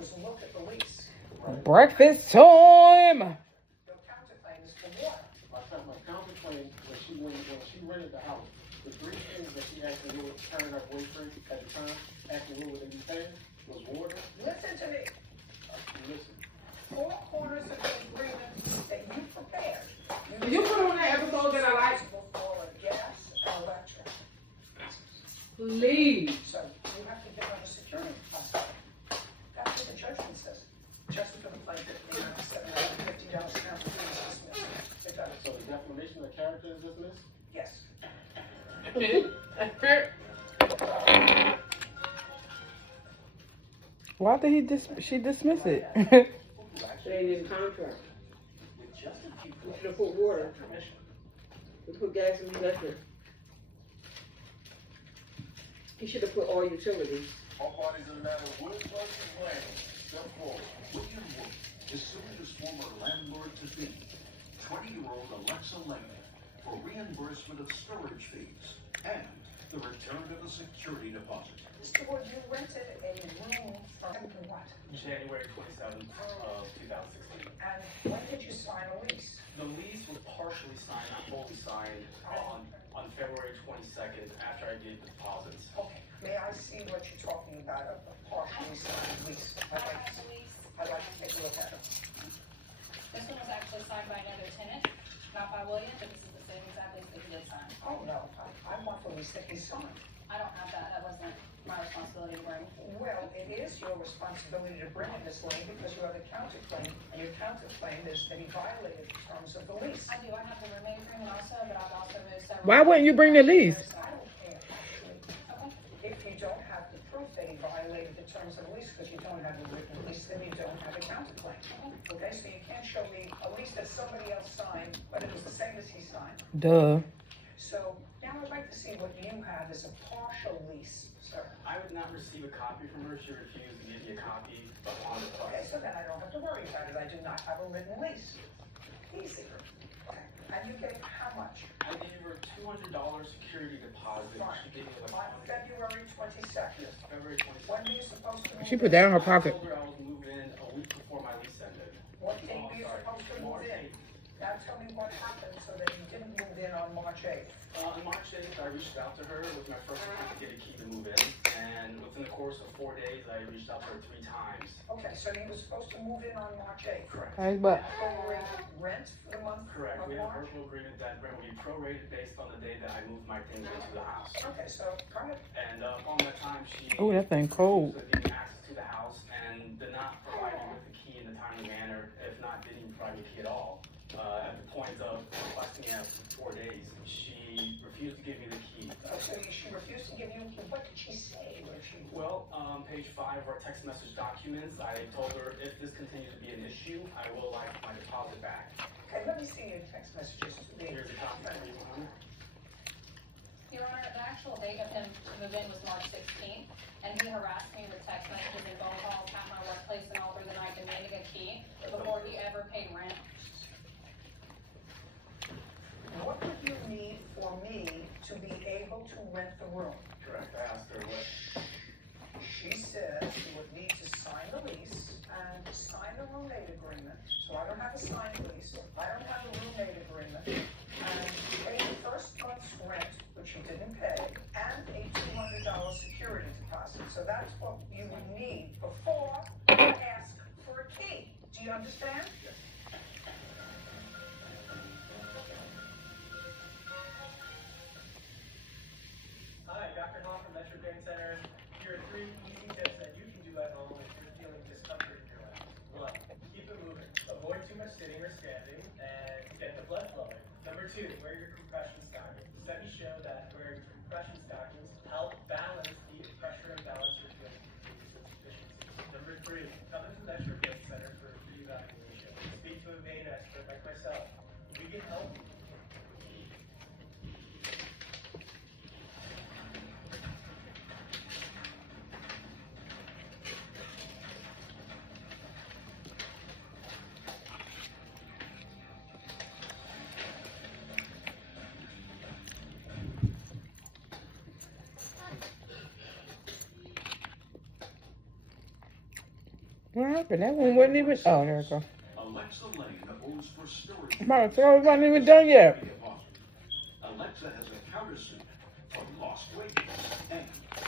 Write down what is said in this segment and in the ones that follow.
was look at the lease. Breakfast time. Your counterclaim is for water. My counterclaim, when she rented the house, the three things that she asked me with her boyfriend at the time, asked me what would they be paying, was water. Listen to me. Listen. 4 corners of the agreement that you prepared. You put on that episode that I like. For gas and electric. Please. So you have to give them a security deposit. That's what the judgment says. Jessica plaintiff, $750 now for dismissed. It does. So the defamation of character is dismissed? Yes. Why did she dismiss it? They didn't contract. We should have put water. We put gas and electric. He should have put all utilities. All parties in the matter of William versus Lang. Step forward. William Wood is suing his former landlord-to-be, 20-year-old Alexa Lang, for reimbursement of storage fees and the return of a security deposit. Mr. Wood, you rented a room from what? January 27th of 2016. And when did you sign a lease? The lease was partially signed, not fully signed, on February 22nd after I did the deposits. Okay, may I see what you're talking about, a partially signed lease? I have the lease. I'd like to take a look at it. This one was actually signed by another tenant, not by William, but this is the same exact lease that he did sign. Oh, no, I want the lease that he signed. I don't have that, that wasn't my responsibility to bring. Well, it is your responsibility to bring in this lane because you have a counterclaim, and your counterclaim is that he violated the terms of the lease. I do, I have the roommate agreement also, but I've also moved several. Why wouldn't you bring the lease? I don't care, actually. Okay. If you don't have the proof that he violated the terms of the lease because you don't have a written lease, then you don't have a counterclaim. Okay, so you can't show me a lease that somebody else signed, but it was the same as he signed. Duh. So now I'd like to see what you have as a partial lease, sir. I would not receive a copy from her. She refused to give me a copy upon Okay, request. so then I don't have to worry about it. I do not have a written lease. Easy. Okay. And you gave how much? I gave her $200 security deposit. Fine. She gave me On February 22nd. February 22nd. When were you supposed to move She put that in her pocket. I told her I was moving in a week before my lease ended. What date were you supposed to move in? Now tell me what happened so that you didn't move in on March 8th. On March 8th, I reached out to her with my first attempt to get a key to move in, and within the course of 4 days, I reached out to her 3 times. Okay, so you were supposed to move in on March 8th. Correct. Okay, but Prorate rent for the month Correct. of We had a March? verbal agreement that rent would be prorated based on the day that I moved my things into the house. Okay, so go ahead. And upon that time, she oh, that thing cold. refused to give me access to the house and did not provide me with the key in a timely manner, if not didn't even provide me the key at all. At the point of requesting it for 4 days, she refused to give me the key. So she refused to give you, what did she say? What did she? Well, page 5 of our text message documents, I told her if this continues to be an issue, I will like my deposit back. Okay, let me see your text messages to me. Here's a copy for you, Honor. Your Honor, the actual date of him to move in was March 16th, and he harassed me with text messages and phone calls at my workplace and all through the night demanding a key before he ever paid rent. What would you need for me to be able to rent the room? Correct. I asked her what. She said she would need to sign the lease and sign the roommate agreement. So I don't have a signed lease, I don't have a roommate agreement, and pay the first month's rent, which you didn't pay, and a $200 security deposit. So that's what you would need before you ask for a key. Do you understand? Hi, Dr. Hall from Metro Pain Center. Here are 3 easy tips that you can do at home if you're feeling discomfort in your life. 1, keep it moving. Avoid too much sitting or standing and get the blood flowing. Number 2, wear your compression stockings. Studies show that wearing compression stockings help balance the pressure imbalance you're feeling with insufficiency. Number 3, come into Metro Pain Center for a free evaluation. Speak to a pain expert like myself. We can help you. What happened? That one wasn't even. Oh, there it go. Alexa Lane owes for storage. It wasn't even done yet. Alexa has a countersuit for lost wages and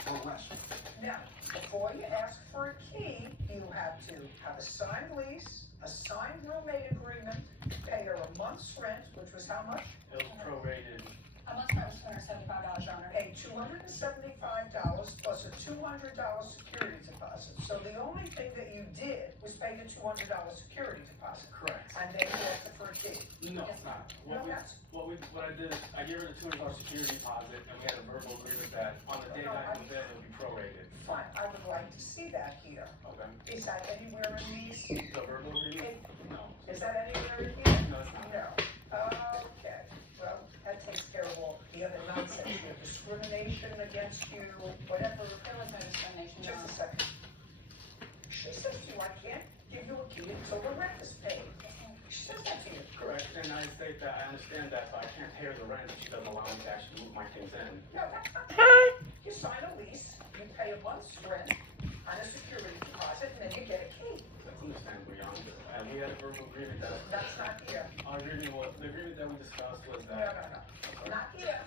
harassment. Now, before you ask for a key, you have to have a signed lease, a signed roommate agreement, pay her a month's rent, which was how much? It was prorated. A month's rent was $275, Your Honor. Pay $275 plus a $200 security deposit. So the only thing that you did was pay the $200 security deposit. Correct. And then you asked her for a key. No, it's not. No, that's, What I did is, I gave her the $200 security deposit, and we had a verbal agreement that on the day that I moved in, it would be prorated. fine, I would like to see that here. Okay. Is that anywhere in these? The verbal agreement? No. Is that anywhere in here? No, it's not. No. Okay, well, that takes care of all the other nonsense here, discrimination against you, whatever. There was no discrimination, Your Just a Honor. second. She says to you, I can't give you a key until the rent is paid. She says that to you. Correct, and I state that, I understand that, but I can't pay her the rent if she doesn't allow me to actually move my things in. No, that's not. Huh? You sign a lease, you pay a month's rent and a security deposit, and then you get a key. That's understandable, Your Honor. And we had a verbal agreement that, That's not here. our agreement was, the agreement that we discussed was No, that. no, no. Not here.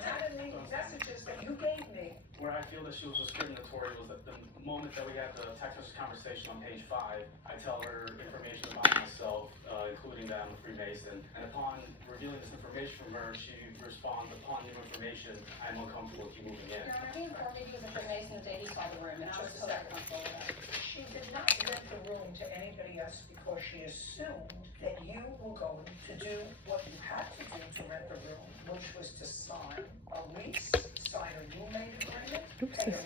Not in the messages that you gave me. Where I feel that she was discriminatory was at the moment that we had the text message conversation on page 5, I tell her information about myself, including that I'm a Freemason, and upon revealing this information from her, she responds, upon new information, I'm uncomfortable with you moving in. Your Honor, he informed me he was a Freemason the day he saw the room, and I was Just a totally second. comfortable with that. She did not rent the room to anybody else because she assumed that you were going to do what you had to do to rent the room, which was to sign a lease, sign a roommate agreement, pay a